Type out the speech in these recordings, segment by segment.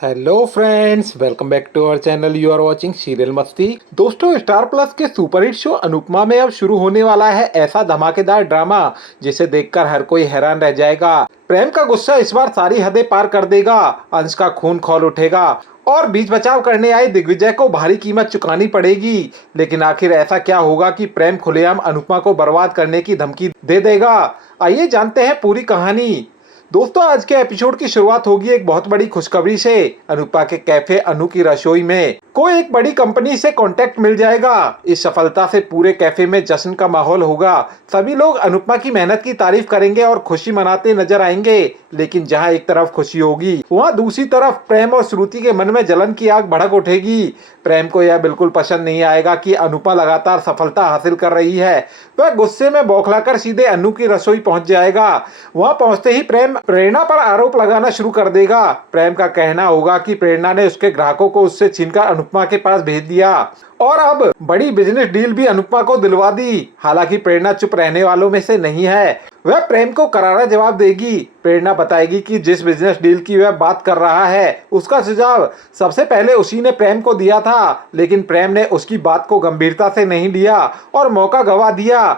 Hello friends, welcome back to our channel. You are watching serial Masti. दोस्तों, star plus के superhit show Anupama में अब शुरू होने वाला है ऐसा धमाकेदार ड्रामा जिसे देखकर हर कोई हैरान रह जाएगा। प्रेम का गुस्सा इस बार सारी हदें पार कर देगा, अंश का खून खौल उठेगा और बीच बचाव करने आए दिग्विजय को भारी कीमत चुकानी पड़ेगी। लेकिन आखिर ऐसा क्या होगा कि प्रेम खुलेआम अनुपमा को बर्बाद करने की धमकी दे देगा? आइए जानते हैं पूरी कहानी। दोस्तों, आज के एपिसोड की शुरुआत होगी एक बहुत बड़ी खुशखबरी से। अनुपमा के कैफे अनु की रसोई में को एक बड़ी कंपनी से कांटेक्ट मिल जाएगा। इस सफलता से पूरे कैफे में जश्न का माहौल होगा। सभी लोग अनुपमा की मेहनत की तारीफ करेंगे और खुशी मनाते नजर आएंगे। लेकिन जहां एक तरफ खुशी होगी, वहां दूसरी तरफ प्रेम और श्रुति के मन में जलन की आग भड़क उठेगी। प्रेम को यह बिल्कुल पसंद नहीं आएगा कि अनुपमा लगातार सफलता हासिल कर रही है। वह गुस्से में बौखलाकर सीधे अनु की रसोई पहुंच जाएगा। वहां पहुंचते ही प्रेम प्रेरणा पर आरोप लगाना शुरू कर देगा। प्रेम का कहना होगा कि प्रेरणा ने उसके ग्राहकों को उससे छीनकर अनुपमा के पास भेज दिया और अब बड़ी बिजनेस डील भी अनुपमा को दिलवा दी। हालांकि प्रेरणा चुप रहने वालों में से नहीं है। वह प्रेम को करारा जवाब देगी। प्रेरणा बताएगी कि जिस बिजनेस डील की वह बात कर रहा है उसका सुझाव सबसे पहले उसी ने प्रेम को दिया था, लेकिन प्रेम ने उसकी बात को गंभीरता से नहीं लिया और मौका गंवा दिया।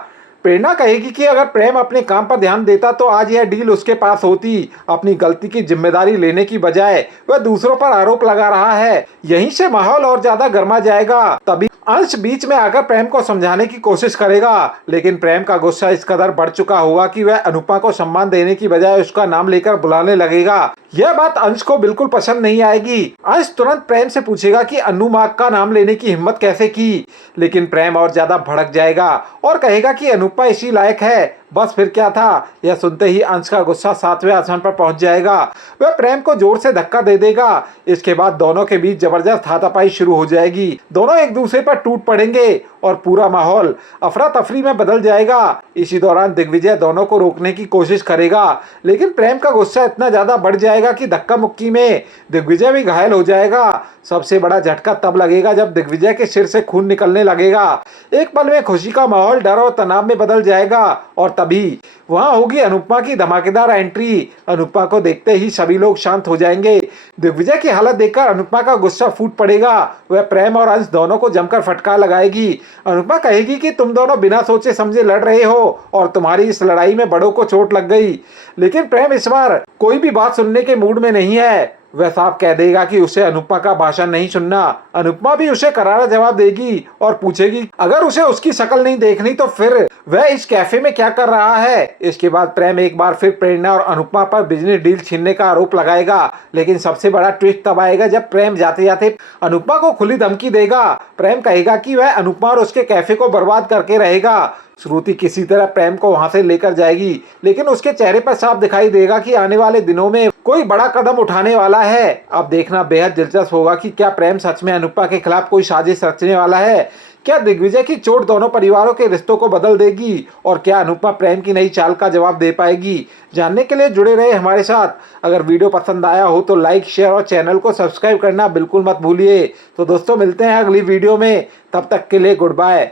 प्रेरणा कहेगी कि अगर प्रेम अपने काम पर ध्यान देता तो आज यह डील उसके पास होती। अपनी गलती की जिम्मेदारी लेने की बजाय वह दूसरों पर आरोप लगा रहा है। यहीं से माहौल और ज्यादा गर्मा जाएगा। तभी अंश बीच में आकर प्रेम को समझाने की कोशिश करेगा, लेकिन प्रेम का गुस्सा इस कदर बढ़ चुका होगा कि वह अनुपमा को सम्मान देने की बजाय उसका नाम लेकर बुलाने लगेगा। यह बात अंश को बिल्कुल पसंद नहीं आएगी। अंश तुरंत प्रेम से पूछेगा कि अनु माँ का नाम लेने की हिम्मत कैसे की, लेकिन प्रेम और ज्यादा भड़क जाएगा और कहेगा कि अनुपमा इसी लायक है। बस फिर क्या था, यह सुनते ही अंश का गुस्सा 7वें आसमान पर पहुंच जाएगा। वह प्रेम को जोर से धक्का दे देगा। इसके बाद दोनों के बीच जबरदस्त हाथापाई शुरू हो जाएगी। दोनों एक दूसरे पर टूट पड़ेंगे और पूरा माहौल अफरा तफरी में बदल जाएगा। इसी दौरान दिग्विजय दोनों को रोकने की कोशिश करेगा, लेकिन प्रेम का गुस्सा इतना ज्यादा बढ़ जाएगा कि धक्का मुक्की में दिग्विजय भी घायल हो जाएगा। सबसे बड़ा झटका तब लगेगा जब दिग्विजय के सिर से खून निकलने लगेगा। एक पल में खुशी का माहौल डर और तनाव में बदल जाएगा और तभी वहां होगी अनुपमा की धमाकेदार एंट्री। अनुपमा को देखते ही सभी लोग शांत हो जाएंगे। दिग्विजय की हालत देखकर अनुपमा का गुस्सा फूट पड़ेगा। वह प्रेम और अंश दोनों को जमकर फटकार लगाएगी। अनुपमा कहेगी कि तुम दोनों बिना सोचे समझे लड़ रहे हो और तुम्हारी इस लड़ाई में बड़ों को चोट लग गई। लेकिन प्रेम इस बार कोई भी बात सुनने के मूड में नहीं है। वह साफ कह देगा कि उसे अनुपमा का भाषण नहीं सुनना। अनुपमा भी उसे करारा जवाब देगी और पूछेगी अगर उसे उसकी शक्ल नहीं देखनी तो फिर वह इस कैफे में क्या कर रहा है। इसके बाद प्रेम एक बार फिर प्रेरणा और अनुपमा पर बिजनेस डील छीनने का आरोप लगाएगा। लेकिन सबसे बड़ा ट्विस्ट तब आएगा जब प्रेम जाते जाते अनुपमा को खुली धमकी देगा। प्रेम कहेगा कि वह अनुपमा और उसके कैफे को बर्बाद करके रहेगा। श्रुति किसी तरह प्रेम को वहां से लेकर जाएगी, लेकिन उसके चेहरे पर साफ दिखाई देगा कि आने वाले दिनों में कोई बड़ा कदम उठाने वाला है। अब देखना बेहद दिलचस्प होगा कि क्या प्रेम सच में अनुपमा के खिलाफ कोई साजिश रचने वाला है। क्या दिग्विजय की चोट दोनों परिवारों के रिश्तों को बदल देगी और क्या अनुपमा प्रेम की नई चाल का जवाब दे पाएगी? जानने के लिए जुड़े रहे हमारे साथ। अगर वीडियो पसंद आया हो तो लाइक, शेयर और चैनल को सब्सक्राइब करना बिल्कुल मत भूलिए। तो दोस्तों, मिलते हैं अगली वीडियो में। तब तक के लिए गुड बाय।